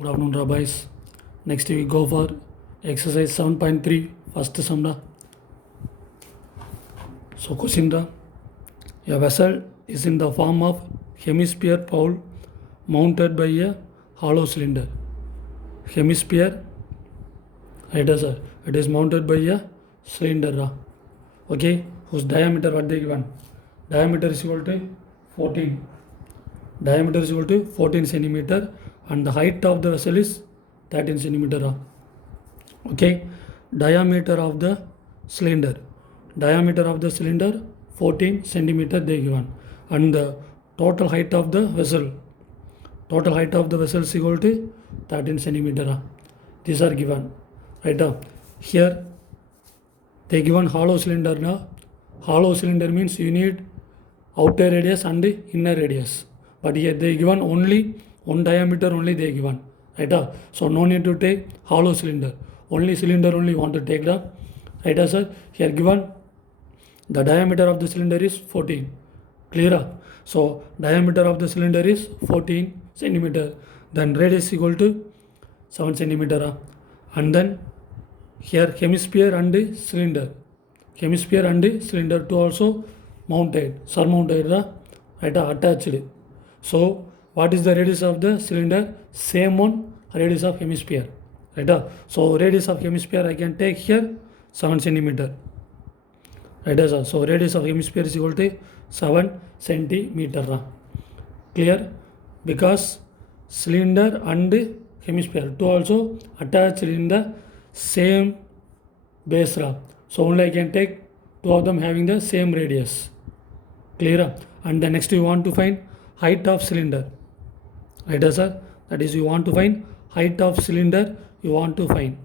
Good afternoon, rabbis. Next we go for exercise 7.3, first sum. So question da. A vessel is in the form of hemisphere bowl mounted by a hollow cylinder. Hemisphere, right sir, it is mounted by a cylinder. Okay, whose diameter what they given? Diameter is equal to 14. Diameter is equal to 14 centimeter and the height of the vessel is 13 centimeter. Okay, diameter of the cylinder. Diameter of the cylinder 14 centimeter they given and the total height of the vessel. Total height of the vessel is equal to 13 centimeter. These are given. Right now, here they given hollow cylinder. Now, hollow cylinder means you need outer radius and inner radius. But here they given only one diameter only they given. Right? So no need to take hollow cylinder. Only cylinder only want to take the. Right, sir? Here given the diameter of the cylinder is 14. Clear? So diameter of the cylinder is 14 centimeter. Then radius equal to 7 centimeter. And then here hemisphere and cylinder. Hemisphere and cylinder to also mounted, surmounted, right, attached. So what is the radius of the cylinder? Same one radius of hemisphere. Right? So radius of hemisphere I can take here 7 centimeter. Right, sir? So radius of hemisphere is equal to 7 centimeter. Clear? Because cylinder and hemisphere to also attached in the same base. So only I can take two of them having the same radius. Clear? And the next you want to find height of cylinder. Right, sir? That is you want to find height of cylinder you want to find.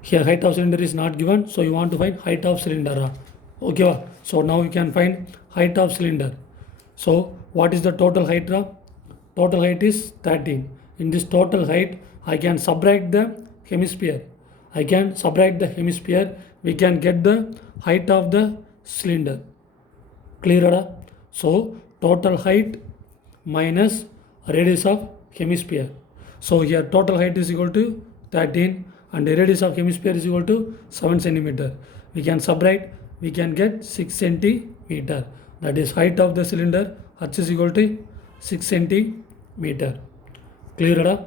Here height of cylinder is not given, so you want to find height of cylinder. Okay, so now you can find height of cylinder. So what is the total height? Total height is 13. In this total height, I can subtract the hemisphere. I can subtract the hemisphere. We can get the height of the cylinder. Clear? So total height minus radius of hemisphere. So here total height is equal to 13 and the radius of hemisphere is equal to 7 centimeter. We can subtract, we can get 6 centimeter. That is height of the cylinder, h is equal to 6 centimeter. Clear?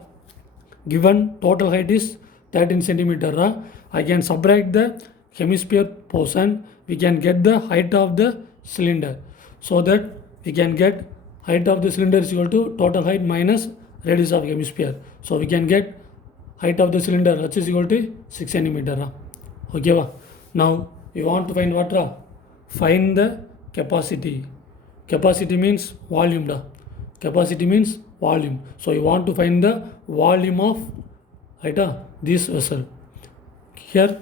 Given total height is 13 centimeter, I can subtract the hemisphere portion, we can get the height of the cylinder. So that we can get height of the cylinder is equal to total height minus radius of hemisphere. So we can get height of the cylinder h is equal to 6 centimeter. Okay, now we want to find what? Find the capacity. Capacity means volume. Capacity means volume. So you want to find the volume of, right, this vessel. Here,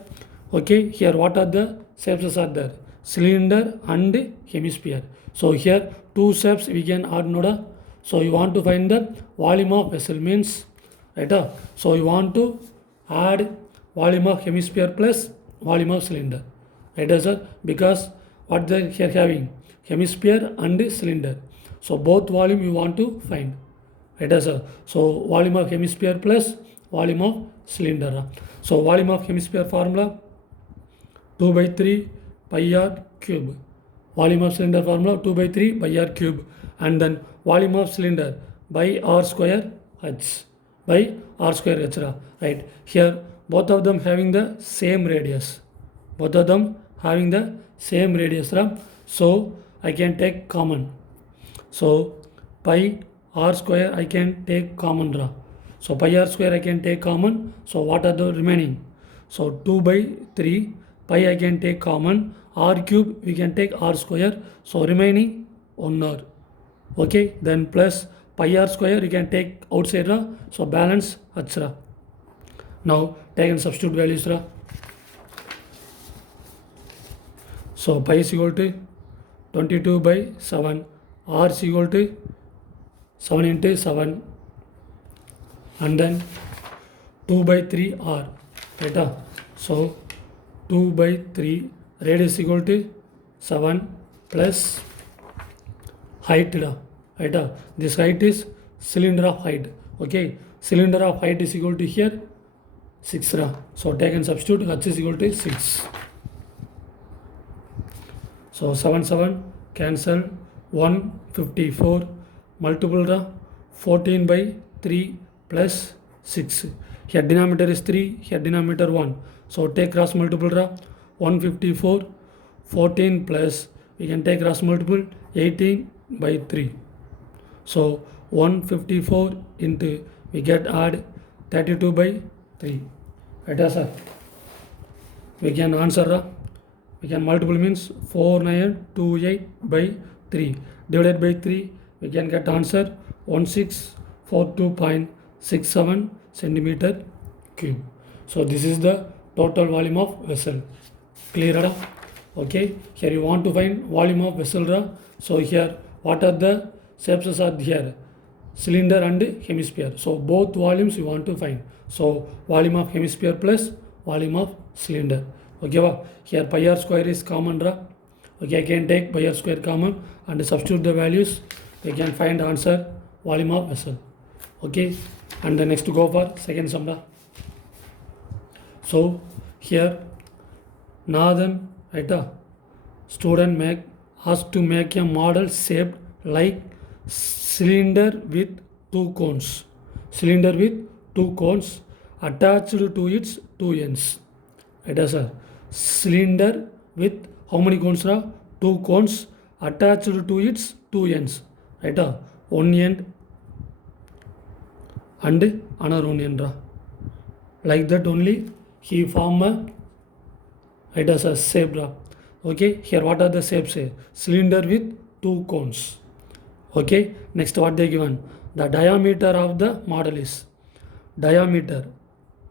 okay, here what are the shapes are there? Cylinder and hemisphere. So here two shapes we can add. Noda. So you want to find the volume of vessel means, right? So you want to add volume of hemisphere plus volume of cylinder. Right, sir? Because what they here having? Hemisphere and cylinder. So both volume you want to find. Right, sir? So volume of hemisphere plus volume of cylinder. So volume of hemisphere formula 2 by 3 pi r cube. Volume of cylinder formula 2 by 3 pi r cube. And then volume of cylinder by r square h. By r square h. Right. Here both of them having the same radius. Both of them having the same radius. So I can take common. So pi r square I can take common. So pi r square I can take common. So what are the remaining? So 2 by 3 pi I can take common. R cube we can take r square. So remaining 1 r. Okay, then plus pi r square you can take outside. So balance h. Now take and substitute values. So pi is equal to 22 by 7. R is equal to 7 into 7. And then 2 by 3 r. Right? So 2 by 3 radius equal to 7 plus height. Right? This height is cylinder of height. Okay, cylinder of height is equal to here 6 ra. So take and substitute h is equal to 6. So 7 7 cancel 154 multiple ra 14 by 3 plus 6. Here denominator is 3, here denominator 1. So take cross multiple ra 154 14 plus we can take cross multiple 18 by 3. So 154 into we get add 32 by 3. Right, sir? We can answer. We can multiple means 4928 by 3 divided by 3. We can get answer 1642.67 centimeter cube. So this is the total volume of vessel. Clear? Okay. Here you want to find volume of vessel. So here what are the shapes are here? Cylinder and hemisphere. So both volumes you want to find. So volume of hemisphere plus volume of cylinder. Okay, here pi r square is common. Okay, I can take pi r square common and substitute the values. We can find answer volume of vessel. Okay, and the next to go for second sum. So here Nathan, right, student asked to make a model shaped like cylinder with two cones. Cylinder with two cones attached to its two ends. Right, sir. Cylinder with how many cones? Two cones attached to its two ends. Right, one end and another one end. Like that only he form a right as a shape. Okay, here what are the shapes? Cylinder with two cones. Okay, next what they given? The diameter of the model is diameter.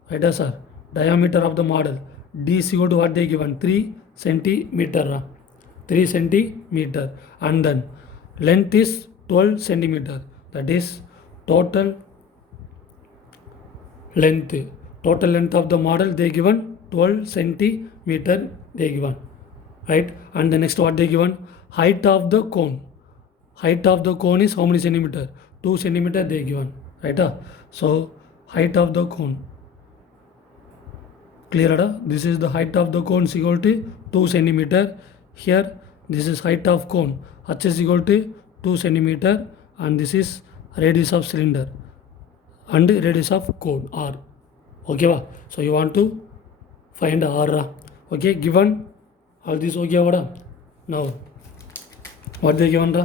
Right, sir? Diameter of the model d is equal to what they given? 3 centimeter. 3 centimeter. And then length is 12 centimeter. That is total length. Total length of the model they given 12 centimeter they given. Right? And the next what they given? Height of the cone. Height of the cone is how many centimeter? 2 centimeter they given. Right? So height of the cone. Clear? This is the height of the cone is equal to 2 centimeter. Here this is height of cone. H is equal to 2 centimeter and this is radius of cylinder and radius of cone R. Okay, so you want to find R. Okay, given all this. Okay, now what they given?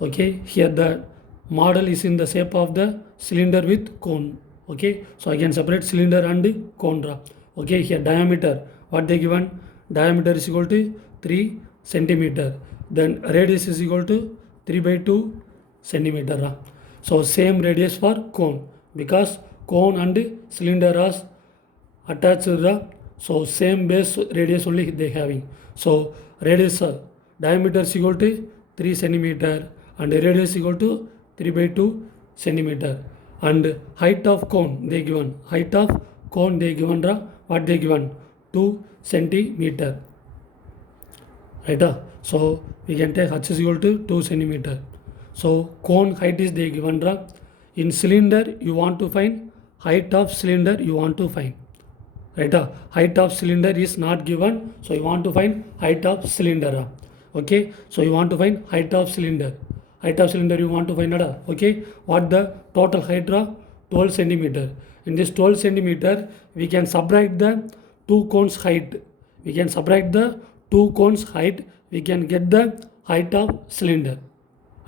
Okay, here the model is in the shape of the cylinder with cone. Okay, so I can separate cylinder and cone. Okay, here diameter what they given? Diameter is equal to 3 centimeter. Then radius is equal to 3 by 2 centimeter. So same radius for cone because cone and cylinder are attached. So same base radius only they having. So radius diameter is equal to 3 centimeter and radius equal to 3 by 2 centimeter. And height of cone they given. Height of cone they given. What they given? 2 centimeter. Right? So we can take h is equal to 2 centimeter. So cone height is they given. In cylinder you want to find height of cylinder you want to find. Right? Height of cylinder is not given. So you want to find height of cylinder. Okay. So you want to find height of cylinder. Height of cylinder you want to find. Okay. What the total height? 12 centimeter. In this 12 centimeter we can subtract the two cones height. We can subtract the two cones height. We can get the height of cylinder.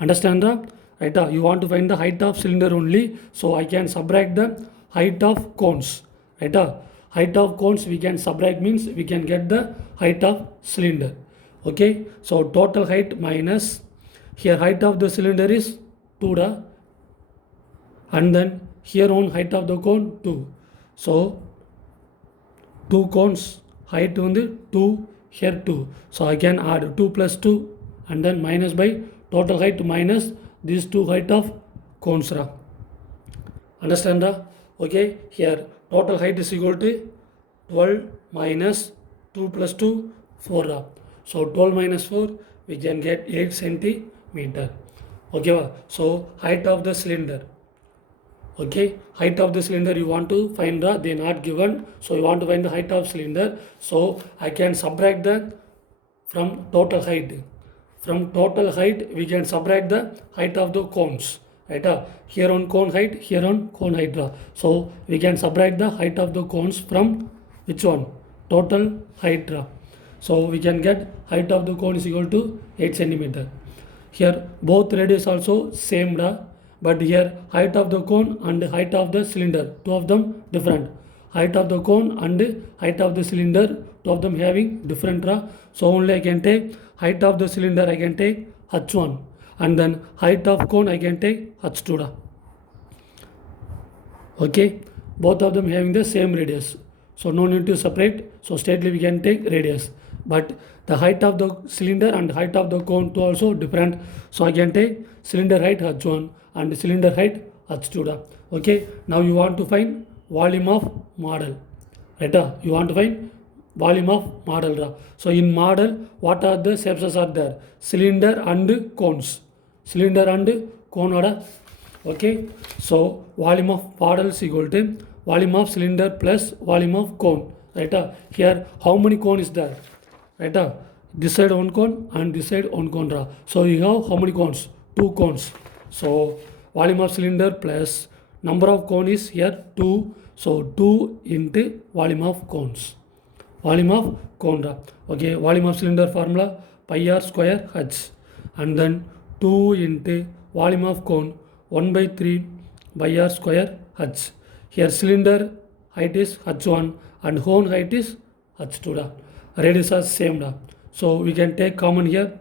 Understand? Right? You want to find the height of cylinder only. So I can subtract the height of cones. Right? Height of cones we can subtract means we can get the height of cylinder. Okay. So total height minus here height of the cylinder is 2 and then here on height of the cone 2. So 2 cones height on the 2 here 2. So I can add 2 plus 2 and then minus by total height minus these two height of cones. Understand? Okay. Here total height is equal to 12 minus 2 plus 2 4. So 12 minus 4 we can get 8 centimeter. Okay. So height of the cylinder. Okay, height of the cylinder you want to find the, they not given, so you want to find the height of cylinder. So I can subtract the from total height. From total height we can subtract the height of the cones, right? Here on cone height, here on cone height. So we can subtract the height of the cones from which one? Total height. So we can get height of the cone is equal to 8 centimeter. Here both radius also same, but here height of the cone and height of the cylinder, two of them different. Height of the cone and height of the cylinder, two of them having different. So only I can take height of the cylinder, I can take h1, and then height of cone I can take h2. Okay, both of them having the same radius, so no need to separate. So straightly we can take radius, but the height of the cylinder and height of the cone two also different. So I can take cylinder height h1 and cylinder height h2. Okay, now you want to find volume of model, right? You want to find volume of model. So in model, what are the shapes are there? Cylinder and cones. Cylinder and cone. Okay, so volume of model is equal to volume of cylinder plus volume of cone, right? Here how many cone is there, right? This side one cone and this side one cone. So you have how many cones? Two cones. So volume of cylinder plus number of cone is here 2. So 2 into volume of cones. Volume of cone. Okay, volume of cylinder formula pi r square h, and then 2 into volume of cone 1 by 3 by r square h. Here cylinder height is h1 and cone height is h2. Radius are same. So we can take common here.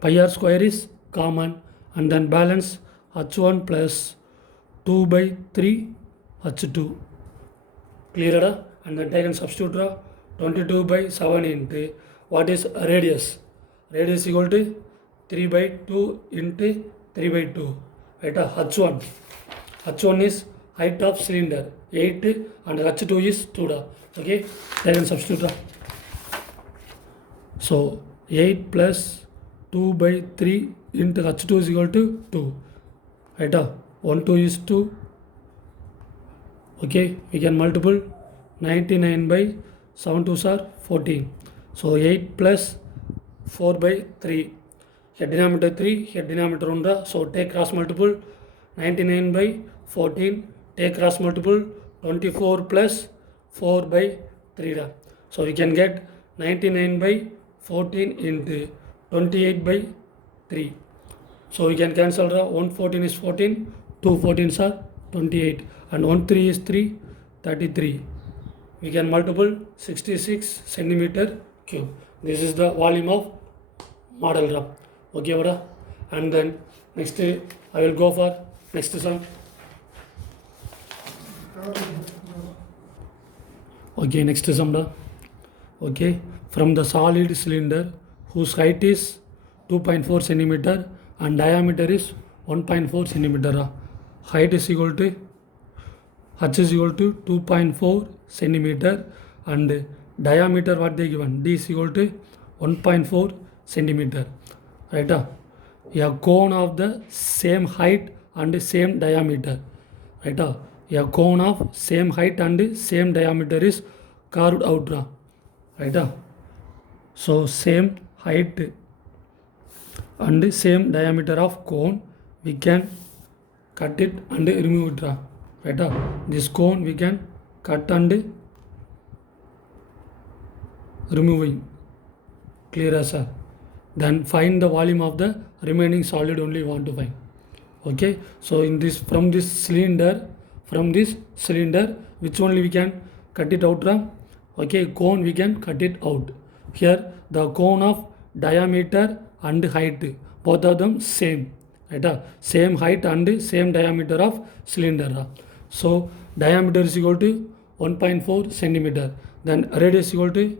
Pi r square is common, and then balance h1 plus 2 by 3 h2. Clear? And then take and substitute 22 by 7 into what is radius? Radius equal to 3 by 2 into 3 by 2. Right? h1. h1 is height of cylinder 8 and h2 is 2. Okay, take and substitute. So 8 plus 2 by 3 into h2 is equal to 2. Right? 1 2 is 2. Okay, we can multiple 99 by 7 2s are 14. So 8 plus 4 by 3. Here denominator 3, here denominator 1. So take cross multiple 99 by 14. Take cross multiple 24 plus 4 by 3. So we can get 99 by 14 into 28 by 3. So we can cancel 114 is 14, 2 14s are 28, and 1 3 is 3, 33. We can multiple 66 centimeter cube. This is the volume of model. Okay, brother. And then next I will go for next sum. Okay, next sum. Okay, from the solid cylinder whose height is 2.4 centimeter and diameter is 1.4 centimeter. Height is equal to h is equal to 2.4 centimeter and diameter what they given, d is equal to 1.4 centimeter. Right? A cone of the same height and same diameter. Right? A cone of same height and same diameter is carved out. Right? So same height and same diameter of cone, we can cut it and remove it. Right? This cone we can cut and removing. Clear, sir? Then find the volume of the remaining solid only want to find. Okay, so in this from this cylinder, which only we can cut it out. Okay, cone we can cut it out. Here the cone of diameter and height, both of them same. Right? Same height and same diameter of cylinder. So diameter is equal to 1.4 centimeter. Then radius is equal to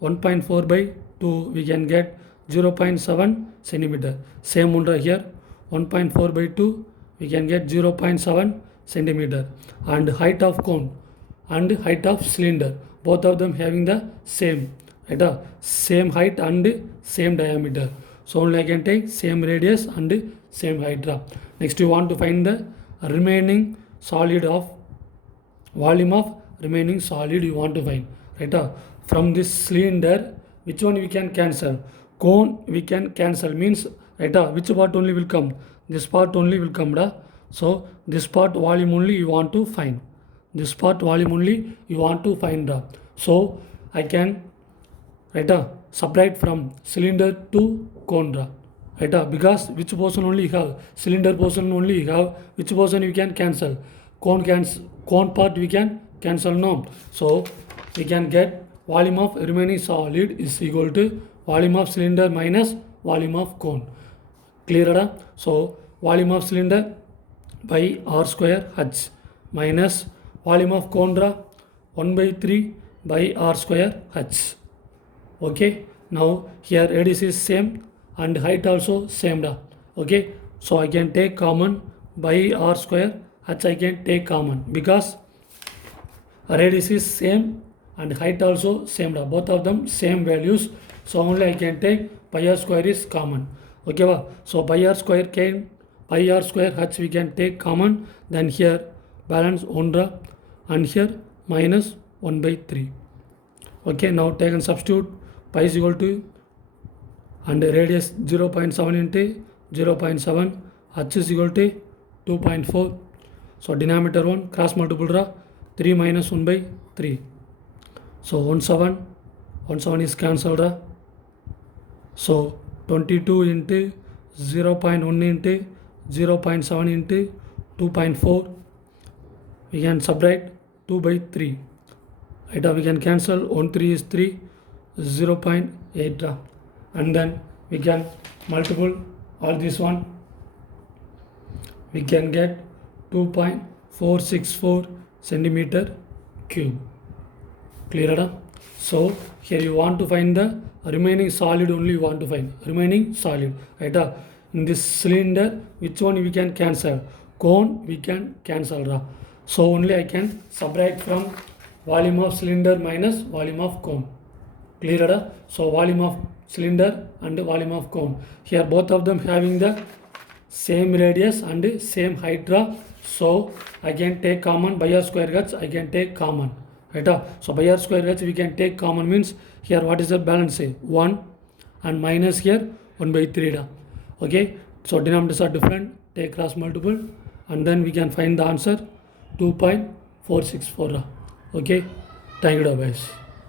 1.4 by 2. We can get 0.7 centimeter. Same one here, 1.4 by 2. We can get 0.7 centimeter. And height of cone and height of cylinder, both of them having the same. Right? Same height and same diameter. So only I can take same radius and same height. Next you want to find the remaining solid of volume of remaining solid you want to find, right? From this cylinder, which one we can cancel? Cone we can cancel, means, right? Which part only will come? This part only will come, da. So this part volume only you want to find. This part volume only you want to find, da. So I can, right, subtract from cylinder to cone, da. Right, because which portion only you have? Cylinder portion only you have. Which portion you can cancel? Cone part we can cancel, no. So we can get volume of remaining solid is equal to volume of cylinder minus volume of cone. Clear, da? So volume of cylinder by r square h minus volume of cone, 1 by 3 by r square h. Okay, now here radius is same and height also same, da. Okay, so I can take common by r square h, I can take common because radius is same and height also same, da. Both of them same values, so only I can take pi r square is common. Okay, ba? So pi r square h we can take common, then here balance 1, da, and here minus 1 by 3. Okay, now take and substitute. Pi is equal to, and radius 0.7 into 0.7, h is equal to 2.4. So denominator 1 cross multiple, 3 minus 1 by 3. So 1 7 is cancelled. So 22 into 0.1 into 0.7 into 2.4. We can subtract 2 by 3. Right, we can cancel 1 3 is 3, 0.8, and then we can multiple all this one, we can get 2.464 centimeter cube. Clear, da? So here you want to find the remaining solid only, you want to find remaining solid, right? In this cylinder, which one we can cancel? Cone we can cancel, da. So only I can subtract from volume of cylinder minus volume of cone. Clear, da? So volume of cylinder and volume of cone, here both of them having the same radius and same height, da. So I can take common by r square h, I can take common, right? So by r square h we can take common, means here what is the balance? 1 and minus here 1 by 3, da. Okay, so denominators are different, take cross multiple, and then we can find the answer 2.464, da. Okay, thank you, guys.